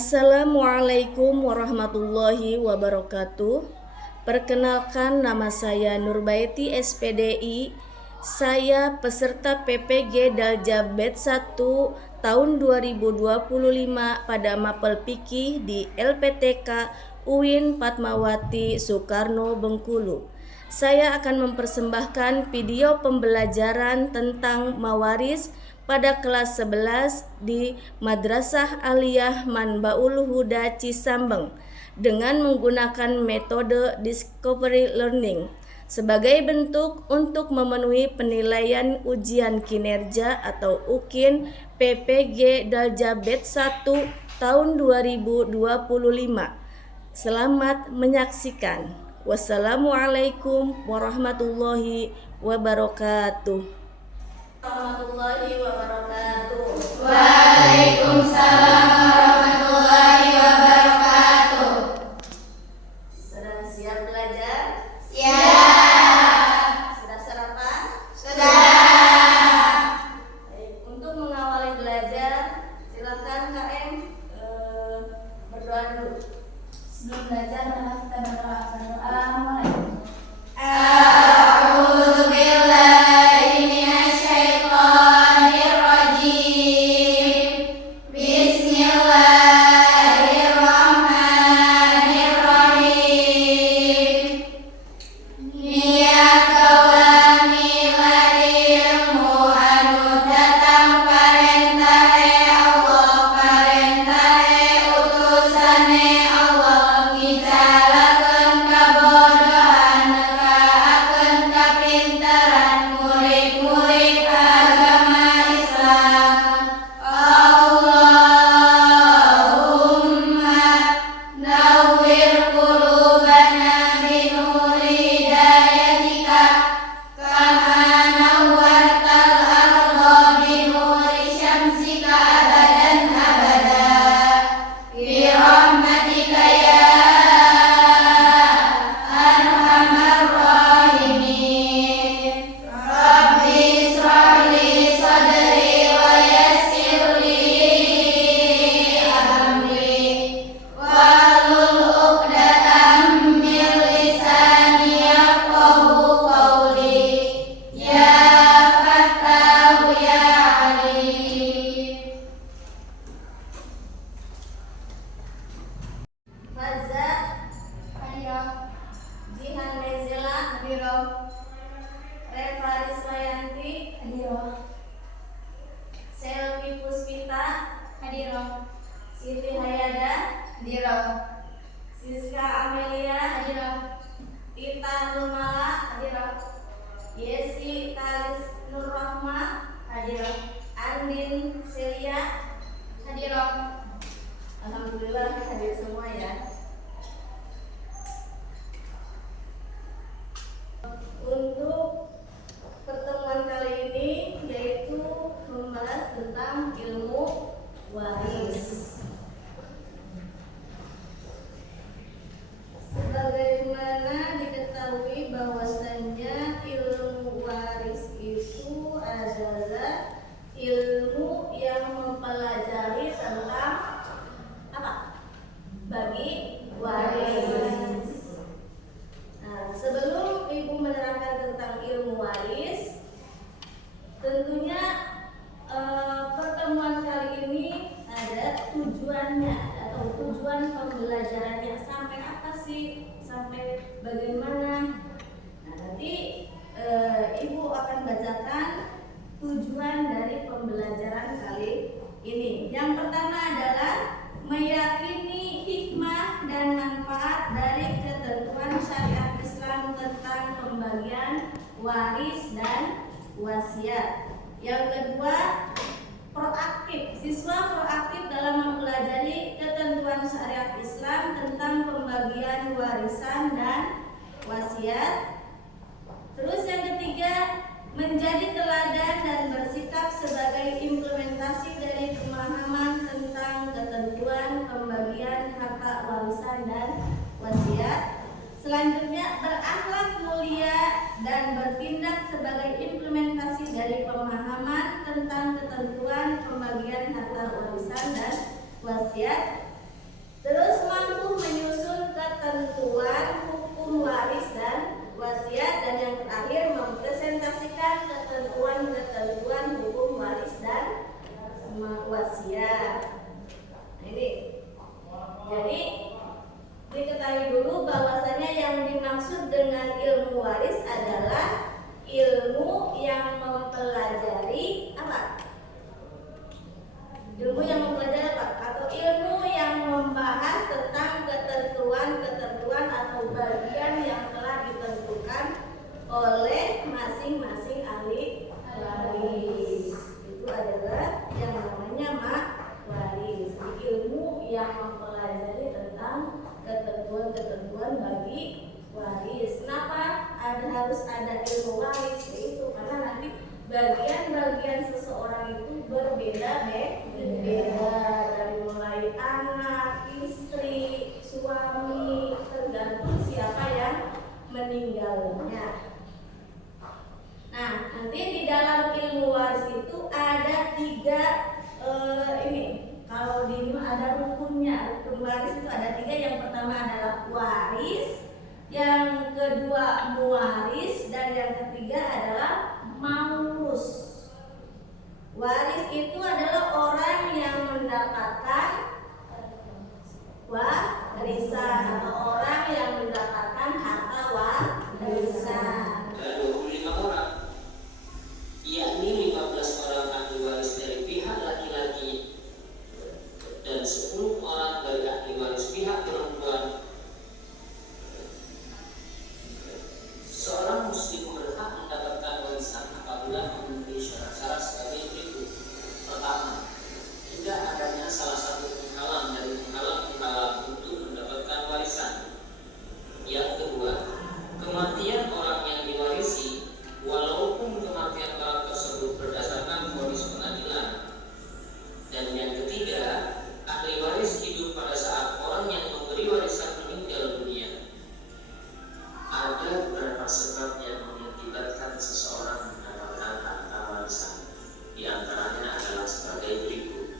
Assalamualaikum warahmatullahi wabarakatuh. Perkenalkan, nama saya Nurbaiti SPDI. Saya peserta PPG Dalja Batch 1 tahun 2025 pada Mapel Fikih di LPTK UIN Fatmawati Soekarno Bengkulu. Saya akan mempersembahkan video pembelajaran tentang mawaris pada kelas 11 di Madrasah Aliyah Manbaul Huda Cisambeng dengan menggunakan metode Discovery Learning sebagai bentuk untuk memenuhi penilaian ujian kinerja atau UKIN PPG Dalja Batch 1 tahun 2025. Selamat menyaksikan. Wassalamualaikum warahmatullahi wabarakatuh. Warahmatullahi wabarakatuh. Waalaikumsalam warahmatullahi wabarakatuh. Sudah siap belajar? Siap. Sudah sarapan? Sudah. Baik, untuk mengawali belajar, silakan KM berdoa dulu. Sebelum belajar, kita berdoa. Assalamualaikum. A'udzu billahi minasyaitonir rajim. Bismillahirrahmanirrahim. Niat kawani ilmu anu datang parentahe Allah, parentahe utusane Allah, ngicalakeun kabodohan, nekaakeun kapinteran, murid-murid agama Islam. Allahumma nawwir qulubana binuri hidayatika kama nawwartal arda binuri syamsika abadan abada birahmatika ya arhamar rahimin. Rabbi israh li sadri wa yassir li amri wahlul 'uqdatam min lisani yafqahu qawli. Ya Fattahu ya Alim. Faza, Hadirah. Jihan Mezela, Hadirah. Reva Rismayanti, Hadirah. Selvi Puspita, Hadirah. Siti Hayada, Hadirah. Siska Amelia, Hadirah. Tita Nurmala, Hadirah. Yesi Talis Nurrahma, Hadirah. Andin Celia. Hadirah. Alhamdulillah hadir semua ya. Untuk pertemuan kali ini yaitu membahas tentang ilmu waris. Sebagaimana diketahui bahwasannya ilmu waris itu adalah ilmu yang mempelajari tentang apa? Bagi waris. Nah, sebelum Ibu menerangkan tentang ilmu waris, tentunya pertemuan kali ini ada tujuannya atau tujuan pembelajarannya, sampai apa sih, sampai bagaimana. Nah, nanti Ibu akan bacakan tujuan dari pembelajaran kali ini. Yang pertama adalah meyakini hikmah dan manfaat dari ketentuan syariat Islam tentang pembagian waris dan wasiat. Yang kedua, proaktif. Siswa proaktif dalam mempelajari ketentuan syariat Islam tentang pembagian warisan dan wasiat. Terus yang ketiga, menjadi teladan dan bersikap sebagai implementasi dari pemahaman tentang ketentuan pembagian harta warisan dan wasiat. Selanjutnya, berakhlak mulia dan bertindak sebagai implementasi dari pemahaman tentang ketentuan pembagian harta warisan dan wasiat. Terus mampu menyusun ketentuan hukum waris dan wasiat, dan yang terakhir mempresentasikan ketentuan hukum waris dan wasiat. Nah, ini. Jadi diketahui dulu bahwasanya yang dimaksud dengan ilmu waris adalah ilmu yang mempelajari apa? Ilmu yang mempelajari apa? Atau ilmu yang membahas tentang ketentuan atau bagian yang telah ditentukan oleh masing-masing ahli waris. Itu adalah yang namanya waris. Ilmu yang mempelajari tentang ketentuan bagi waris. Kenapa harus ada ilmu waris? Itu karena nanti bagian-bagian seseorang itu berbeda dari mulai anak, istri, suami, tergantung siapa yang meninggalnya. Nah, nanti di dalam ilmu waris itu ada 3 ini. Kalau di ini ada rukunnya. Rukun waris itu ada 3. Yang pertama adalah waris, yang kedua muwaris, dan yang ketiga adalah maurus. Waris itu adalah orang yang mendapatkan warisan atau orang yang mendapatkan harta warisan. Ada 25 orang, yakni 15 orang ahli waris dari pihak laki-laki dan 10 orang dari ahli waris pihak perempuan. Seorang muslim berhak mendapatkan warisan apabila memenuhi syarat-syarat sebagai berikut. Pertama, tidak adanya salah satu penghalang dari penghalang-penghalang untuk mendapatkan warisan. Yang kedua, kematian orang yang diwarisi walaupun kematian orang tersebut berdasarkan vonis pengadilan. Dan yang ketiga, ahli waris hidup pada saat orang yang memberi warisan meninggal dunia. Ada beberapa sebab yang mengakibatkan seseorang mendapatkan harta warisan. Di antaranya adalah sebagai berikut.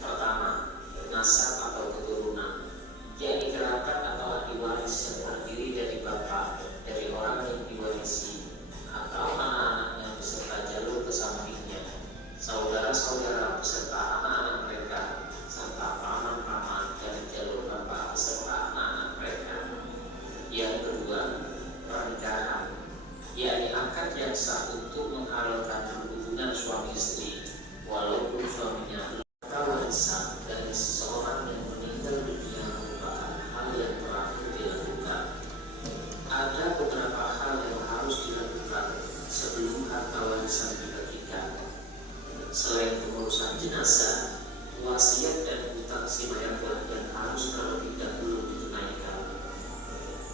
Pertama, nasab atau keturunan, yakni kerabat atau ahli waris yang terdiri dari bapak dari orang yang diwarisi atau anak-anaknya beserta jalur ke sampingnya, saudara-saudara beserta anak-anak mereka, serta paman-paman dari jalur bapak beserta anak-anak mereka. Yang kedua, pernikahan, yakni akad yang sah untuk menghalalkan hubungan suami istri walaupun suaminya belum warisan dari seseorang yang meninggal dunia merupakan hal yang terakhir dilakukan. Ada beberapa hal yang harus dilakukan sebelum harta warisan dibagikan. Selain pengurusan jenazah, wasiat dan hutang si mayat yang harus terlebih dahulu ditunaikan.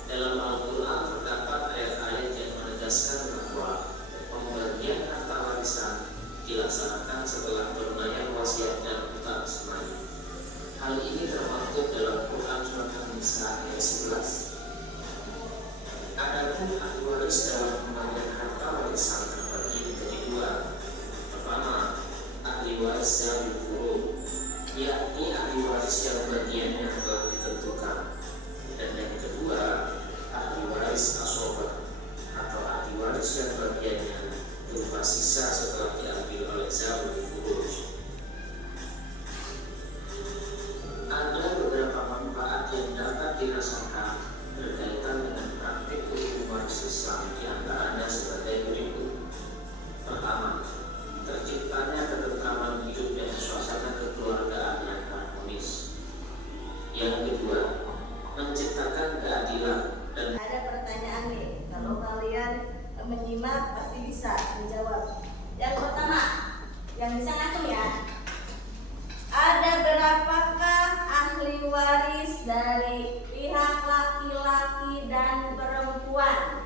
Dalam Al-Quran terdapat ayat-ayat yang menegaskan bahwa pembagian harta warisan dilaksanakan setelah penunaian wasiat dan hutang si mayat. Hal ini termaktub dalam Quran surat An-Nisa ayat 11. Adapun ahli waris dalam pembagian harta warisan terbagi menjadi 2. Pertama, ahli waris zawil furud, yakni ahli waris yang bagiannya telah ditentukan. Dan yang kedua, ahli waris asobah atau ahli waris yang bagiannya berupa sisa setelah diambil oleh zawil furud. Ada beberapa manfaat yang dapat dirasakan berkaitan dengan praktik hukum waris Islam, di antaranya sebagai berikut. Pertama, terciptanya ketentraman hidup dan suasana kekeluargaan yang harmonis. Yang kedua, menciptakan keadilan dan Ada pertanyaan nih, kalau kalian menyimak pasti bisa menjawab. Yang pertama, yang bisa ngaku ya. Ada berapakah ahli waris dari pihak laki-laki dan perempuan?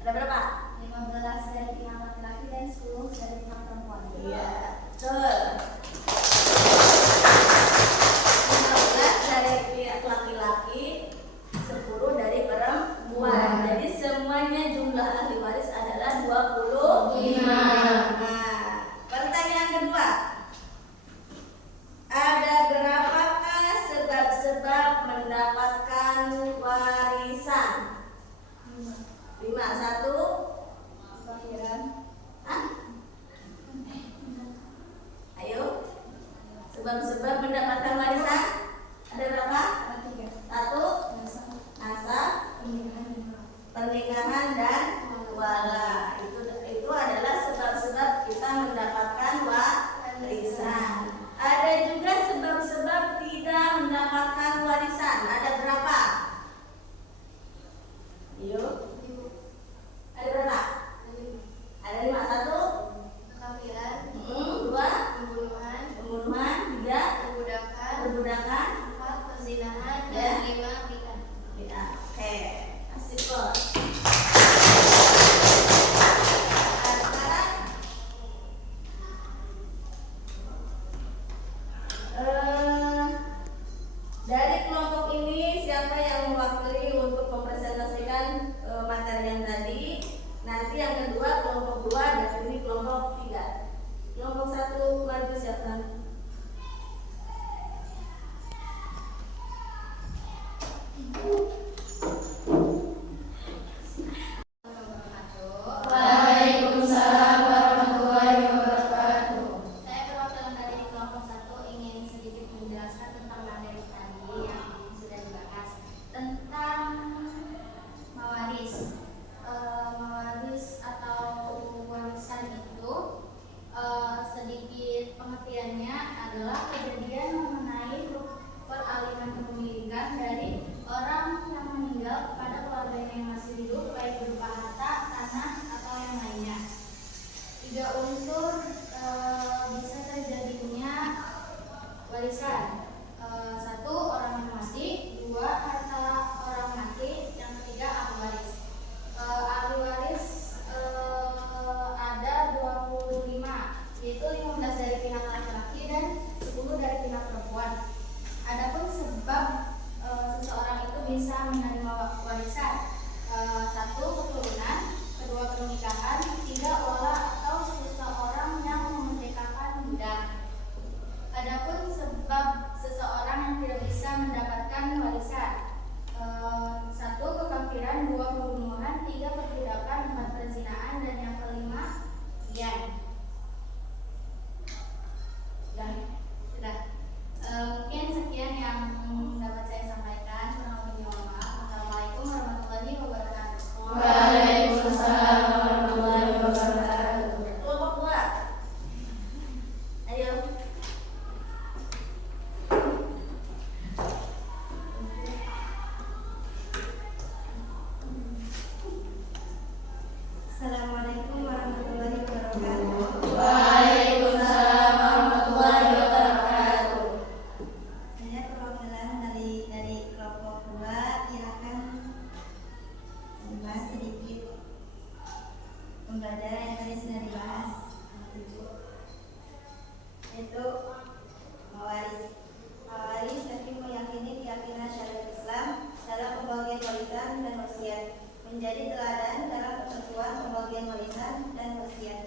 Ada berapa? 15 dari pihak laki-laki dan 10 dari pihak perempuan. Iya, betul. 15 dari pihak laki-laki, 10 dari perempuan. Jadi semuanya jumlah ahli waris adalah 25. Nah, pertanyaan kedua. Ada berapakah sebab-sebab perkiraan 3 wala atau seseorang yang memerdekakan budak. Adapun sebab seseorang yang tidak bisa mendapatkan warisan: 1. Kekafiran, 2. Pembunuhan, 3. Perbudakan, 4. Perzinaan, dan yang kelima gian. Sudah. Mungkin sekian yang dapat saya sampaikan. Kurang lebihnya mohon maaf. Assalamualaikum warahmatullahi wabarakatuh. Waalaikumsalam warahmatullahi wabarakatuh. Kelompok 2. Ayo. Assalamualaikum warahmatullahi wabarakatuh. Waalaikumsalam warahmatullahi wabarakatuh. Saya perwakilan dari kelompok 2 yang akan membahas sedikit pembelajaran yang tadi sudah dibahas, yaitu mawaris. Mawaris tapi meyakini keyakinan syariat Islam dalam pembagian warisan dan wasiat, menjadi teladan dalam ketentuan pembagian warisan dan wasiat.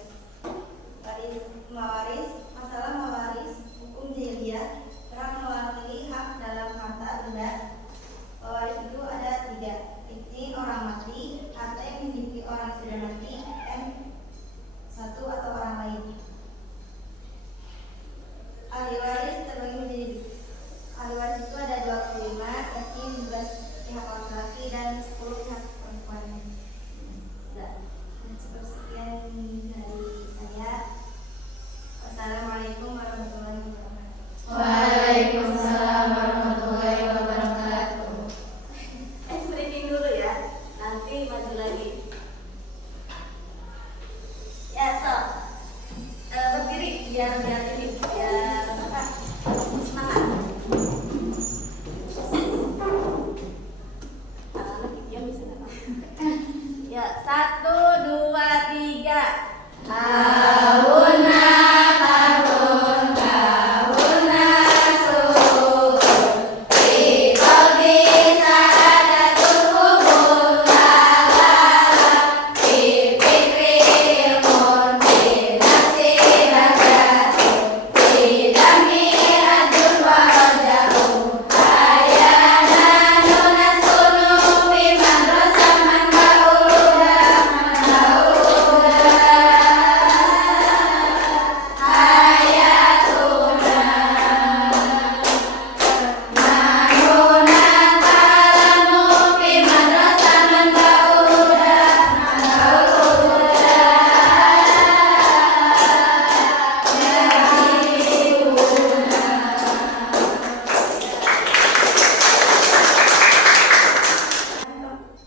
Mawaris, masalah mawaris hukum jahiliyah telah mewakili hak dalam harta benda. Mawaris itu ada 3, ini orang mati, harta yang dimiliki orang yang sudah mati, dan 1 atau orang lain. Ahli waris terbagi menjadi, ahli waris itu ada 25, yakni 15 pihak laki-laki dan 10 pihak perempuan. Cukup sekian dari saya. Wassalamualaikum warahmatullahi wabarakatuh. Waalaikumsalam warahmatullahi wabarakatuh. Briefing dulu ya, nanti maju lagi. Ya, berdiri biar ini biar apa? Semangat. Anak diam bisa nggak? Ya, 1, 2, 3. Hauna harun hauna surur fi qalbi sa'adatul hubul halala fi fikri ilmun fi nafsi rajatu fi dami rajul wa raja'u ayana nunasunu fi madrasah man ba'uda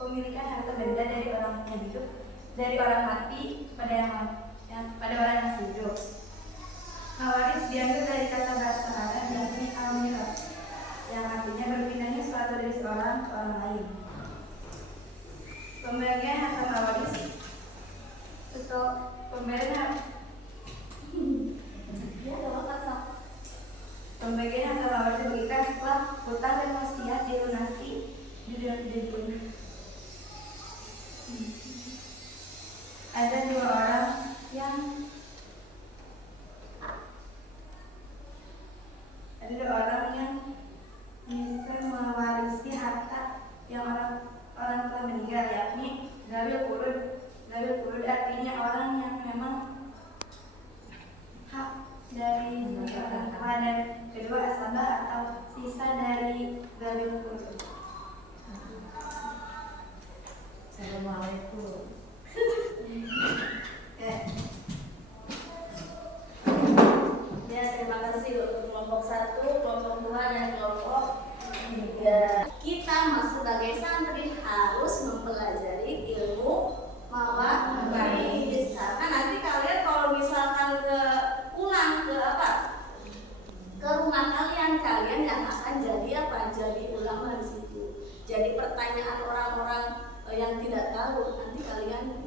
Pemilikan harta benda dari orang yang hidup, dari orang mati pada pada orang yang masih hidup. Mawaris diambil dari kata bahasa Arab yakni al-miras, yang artinya berpindahnya suatu dari seorang ke orang lain. Pembagian harta mawaris atau pemberian harta pembagian harta mawaris diberikan setelah hutang dan wasiat dilunasi ada 2 orang yang bisa mewarisi harta yang orang telah meninggal, yakni zawil furud. Zawil furud artinya orang yang memang hak dari orang tua, dan kedua asabah atau sisa dari zawil furud. Assalamualaikum. Ya, terima kasih untuk kelompok 1, kelompok 2, dan kelompok 3. Kita sebagai santri harus mempelajari ilmu mawaris. Karena nanti kalian kalau misalkan pulang ke rumah kalian yang akan jadi apa? Jadi ulama di situ. Jadi pertanyaan orang-orang yang tidak tahu nanti kalian,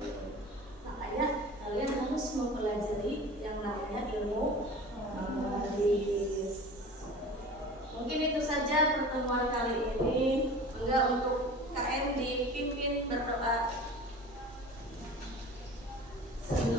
makanya kalian harus mempelajari yang namanya ilmu mawaris. sebelum